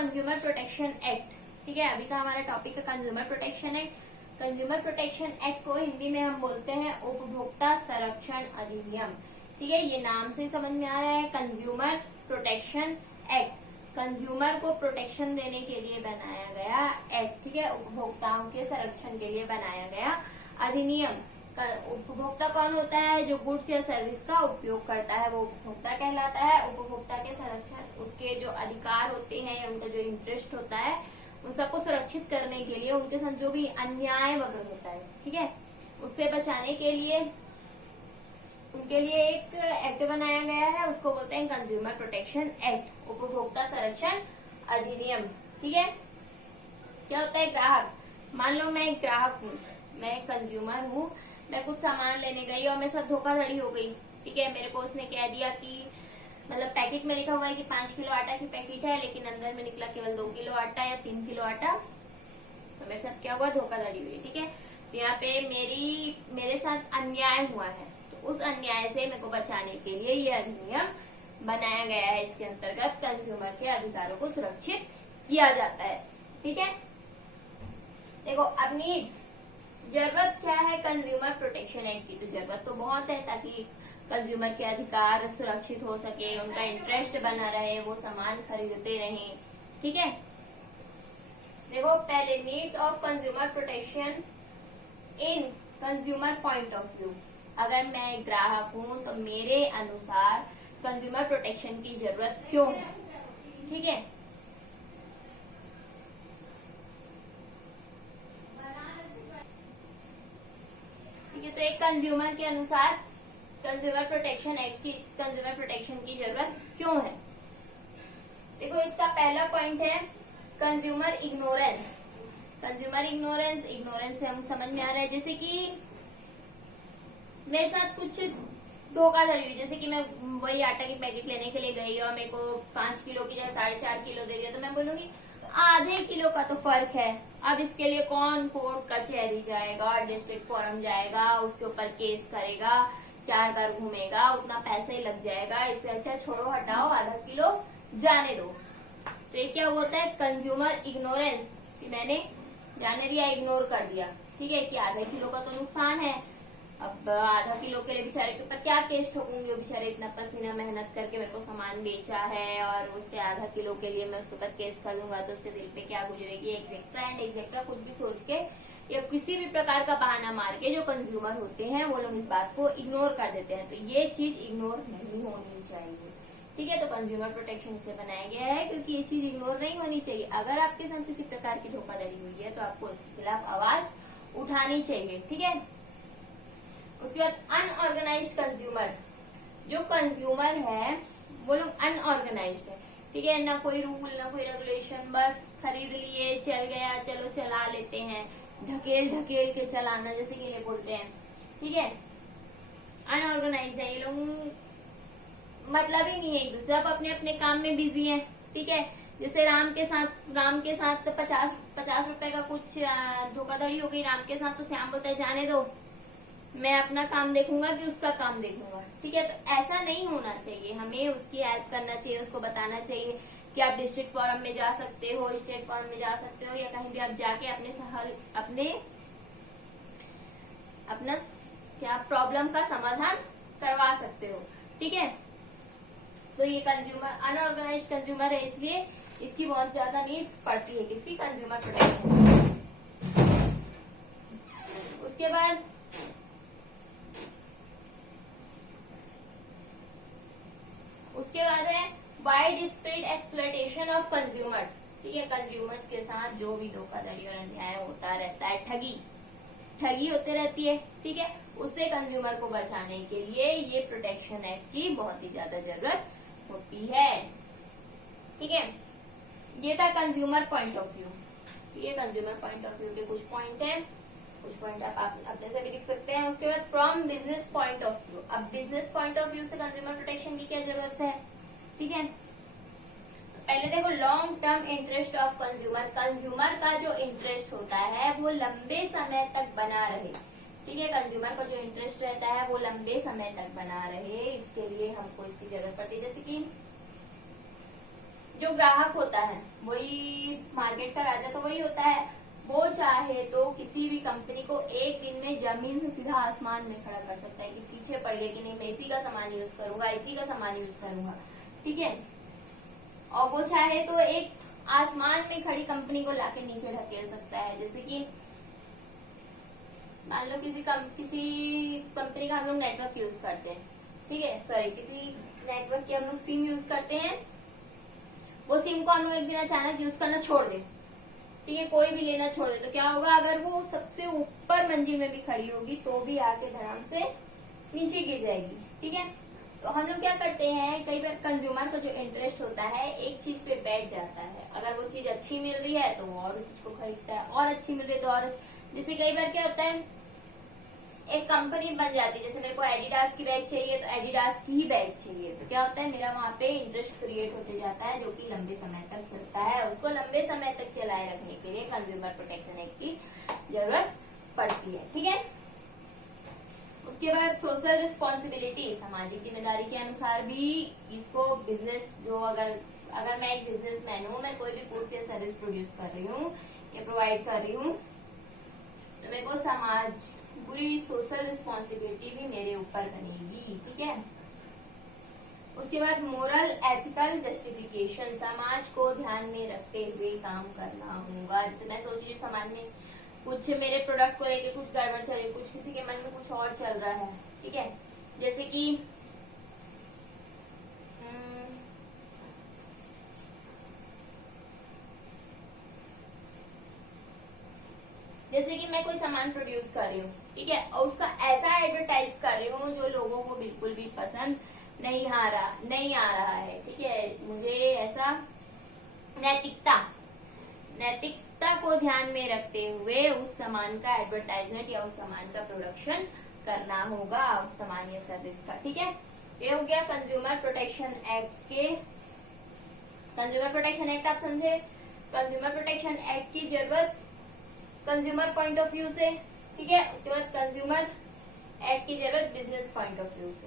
Consumer protection act. ठीक है, अभी का हमारा टॉपिक है consumer protection act. Consumer protection act को हिंदी में हम बोलते हैं उपभोक्ता संरक्षण अधिनियम। ठीक है, ये नाम से समझ में आ रहा है, कंज्यूमर प्रोटेक्शन एक्ट। कंज्यूमर को प्रोटेक्शन देने के लिए बनाया गया एक्ट। ठीक है, उपभोक्ताओं के संरक्षण के लिए बनाया गया अधिनियम। उपभोक्ता कौन होता है? जो गुड्स या सर्विस का उपयोग करता है वो उपभोक्ता कहलाता है। उपभोक्ता के संरक्षण, उसके जो अधिकार होते हैं या उनका जो इंटरेस्ट होता है उन सबको सुरक्षित करने के लिए, उनके साथ जो भी अन्याय वगैरह होता है, ठीक है, उससे बचाने के लिए उनके लिए एक एक्ट बनाया गया है, उसको बोलते हैं कंज्यूमर प्रोटेक्शन एक्ट, उपभोक्ता संरक्षण अधिनियम। ठीक है, क्या होता है? ग्राहक, मान लो मैं एक ग्राहक हूँ, मैं एक कंज्यूमर हूँ, मैं कुछ सामान लेने गई और मेरे साथ धोखाधड़ी हो गई। ठीक है, मेरे को उसने कह दिया कि मतलब पैकेट में लिखा हुआ है कि 5 किलो आटा की पैकेट है, लेकिन अंदर में निकला केवल 2 किलो आटा या 3 किलो आटा। तो मेरे साथ क्या हुआ? धोखाधड़ी हुई। ठीक है, तो यहाँ पे मेरे साथ अन्याय हुआ है, तो उस अन्याय से मेरे को बचाने के लिए ये अधिनियम बनाया गया है। इसके अंतर्गत कंज्यूमर के अधिकारों को सुरक्षित किया जाता है। ठीक है, देखो अब नीड्स, जरूरत क्या है कंज्यूमर प्रोटेक्शन एक्ट की? तो जरूरत तो बहुत है ताकि कंज्यूमर के अधिकार सुरक्षित हो सके, उनका इंटरेस्ट बना रहे, वो सामान खरीदते रहें। ठीक है, देखो पहले needs of consumer protection in consumer point of view. अगर मैं ग्राहक हूँ तो मेरे अनुसार कंज्यूमर प्रोटेक्शन की जरूरत क्यों है? ठीक है, तो एक कंज्यूमर के अनुसार कंज्यूमर प्रोटेक्शन एक्ट की, कंज्यूमर प्रोटेक्शन की जरूरत क्यों है? देखो इसका पहला पॉइंट है consumer ignorance. Consumer ignorance, ignorance से हम समझ में आ रहा है जैसे कि मेरे साथ कुछ धोखाधड़ी हुई, जैसे कि मैं वही आटा की पैकेट लेने के लिए गई और मेरे को 5 किलो की जगह 4.5 किलो दे दिया, तो मैं बोलूंगी आधे किलो का तो फर्क है। अब इसके लिए कौन कोर्ट कचहरी जाएगा, डिस्ट्रिक्ट फोरम जाएगा, उसके ऊपर केस करेगा, 4 बार घूमेगा, उतना पैसा ही लग जाएगा। इससे अच्छा छोड़ो, हटाओ, आधा किलो जाने दो। तो ये क्या होता है? कंज्यूमर इग्नोरेंस, कि मैंने जाने दिया, इग्नोर कर दिया। ठीक है, कि आधे किलो का तो नुकसान है, अब आधा किलो के लिए बेचारे के ऊपर क्या केस ठोकूंगी? वो बेचारे इतना पसीना मेहनत करके मेरे को सामान बेचा है और उसके आधा किलो के लिए मैं उसके ऊपर केस कर दूंगा तो उसके दिल पे क्या गुजरेगी, एक्सेट्रा एंड एक्सेट्रा। कुछ भी सोच के या किसी भी प्रकार का बहाना मार के जो कंज्यूमर होते हैं वो लोग इस बात को इग्नोर कर देते हैं। तो ये चीज इग्नोर नहीं होनी चाहिए। ठीक है, तो कंज्यूमर प्रोटेक्शन इसलिए बनाया गया है क्योंकि ये चीज इग्नोर नहीं होनी चाहिए। अगर आपके साथ किसी प्रकार की धोखाधड़ी हुई है तो आपको उसके खिलाफ आवाज उठानी चाहिए। ठीक है, उसके बाद अनऑर्गेनाइज्ड कंज्यूमर, जो कंज्यूमर है वो लोग अनऑर्गेनाइज्ड है। ठीक है, ना कोई रूल ना कोई रेगुलेशन, बस खरीद लिए, चल गया, चलो चला लेते हैं, ढकेल ढकेल के चलाना जैसे कि ये बोलते हैं। ठीक है, अनऑर्गेनाइज्ड है ये लोग, मतलब ही नहीं है एक दूसरे, सब अपने अपने काम में बिजी है। ठीक है, जैसे राम के साथ 50 रुपए का कुछ धोखाधड़ी हो गई राम के साथ, तो श्याम बोलता है जाने दो, मैं अपना काम देखूंगा कि उसका काम देखूंगा। ठीक है, तो ऐसा नहीं होना चाहिए, हमें उसकी हेल्प करना चाहिए, उसको बताना चाहिए कि आप डिस्ट्रिक्ट फोरम में जा सकते हो, स्टेट फोरम में जा सकते हो, या कहीं भी आप जाके अपना क्या प्रॉब्लम का समाधान करवा सकते हो। ठीक है, तो ये कंज्यूमर अनऑर्गेनाइज्ड कंज्यूमर है, इसलिए इसकी बहुत ज्यादा नीड्स पड़ती है, किसकी? Consumer protection. उसके बाद है wide spread exploitation of consumers. ठीक है, कंज्यूमर्स के साथ जो भी धोखाधड़ी और अन्याय होता रहता है, ठगी होती रहती है। ठीक है, उससे कंज्यूमर को बचाने के लिए ये प्रोटेक्शन एक्ट की बहुत ही ज्यादा जरूरत होती है। ठीक है, ये था कंज्यूमर पॉइंट ऑफ व्यू। ये कंज्यूमर पॉइंट ऑफ व्यू के कुछ पॉइंट है, कुछ पॉइंट आप अपने से भी लिख सकते हैं। उसके बाद from business point of view, अब बिजनेस पॉइंट ऑफ व्यू से कंज्यूमर प्रोटेक्शन की क्या जरूरत है? ठीक है, पहले देखो long term interest of consumer, consumer का जो इंटरेस्ट होता है वो लंबे समय तक बना रहे। ठीक है, कंज्यूमर का जो इंटरेस्ट रहता है वो लंबे समय तक बना रहे, इसके लिए हमको इसकी जरूरत पड़ती है। जैसे कि जो ग्राहक होता है वही मार्केट का राजा, तो वही होता है। वो चाहे तो किसी भी कंपनी को एक दिन में जमीन से सीधा आसमान में खड़ा कर सकता है कि पीछे पड़ गया कि नहीं मैं इसी का सामान यूज करूंगा, इसी का सामान यूज करूंगा, ठीक है। और वो चाहे तो एक आसमान में खड़ी कंपनी को लाके नीचे ढकेल सकता है। जैसे कि मान लो किसी कंपनी का हम लोग नेटवर्क यूज करते हैं, ठीक है, सॉरी किसी नेटवर्क की हम लोग सिम यूज करते हैं, वो सिम को हम लोग एक दिन अचानक यूज करना छोड़ दे, ठीक है, कोई भी लेना छोड़ दे, तो क्या होगा, अगर वो सबसे ऊपर मंजिल में भी खड़ी होगी तो भी आके धड़ाम से नीचे गिर जाएगी, ठीक है। तो हम लोग क्या करते हैं, कई बार कंज्यूमर का जो इंटरेस्ट होता है एक चीज पे बैठ जाता है, अगर वो चीज अच्छी मिल रही है तो वो और उस चीज को खरीदता है, और अच्छी मिल रही है तो और, जैसे कई बार क्या होता है एक कंपनी बन जाती है, जैसे मेरे को एडिडास की बैग चाहिए तो एडिडास की ही बैग चाहिए, तो क्या होता है मेरा वहाँ पे इंटरेस्ट क्रिएट होते जाता है जो कि लंबे समय तक चलता है। उसको लंबे समय तक चलाए रखने के लिए कंज्यूमर प्रोटेक्शन एक्ट की जरूरत पड़ती है, ठीक है। उसके बाद सोशल रिस्पॉन्सिबिलिटी, सामाजिक जिम्मेदारी के अनुसार भी इसको बिजनेस जो अगर मैं एक बिजनेसमैन हूँ, मैं कोई भी गुड्स या सर्विस प्रोड्यूस कर रही हूँ या प्रोवाइड कर रही हूँ, तो मेरे को पूरी सोशल रिस्पॉन्सिबिलिटी भी मेरे ऊपर बनेगी, ठीक है। उसके बाद मोरल एथिकल जस्टिफिकेशन, समाज को ध्यान में रखते हुए काम करना होगा। जैसे मैं सोच रही हूँ समाज में कुछ मेरे प्रोडक्ट को लेके कुछ गड़बड़ चल रही, कुछ किसी के मन में कुछ और चल रहा है, ठीक है। जैसे कि मैं कोई सामान प्रोड्यूस कर रही हूँ, ठीक है, और उसका ऐसा एडवर्टाइज कर रही हूँ जो लोगों को बिल्कुल भी पसंद नहीं आ रहा है, ठीक है। मुझे ऐसा नैतिकता को ध्यान में रखते हुए उस सामान का एडवर्टाइजमेंट या उस सामान का प्रोडक्शन करना होगा, उस सामान या सर्विस का, ठीक है। ये हो गया consumer protection act consumer protection act आप समझे। कंज्यूमर प्रोटेक्शन एक्ट की जरूरत कंज्यूमर पॉइंट ऑफ व्यू से, ठीक है। उसके बाद कंज्यूमर एक्ट की जरूरत बिजनेस पॉइंट ऑफ व्यू से।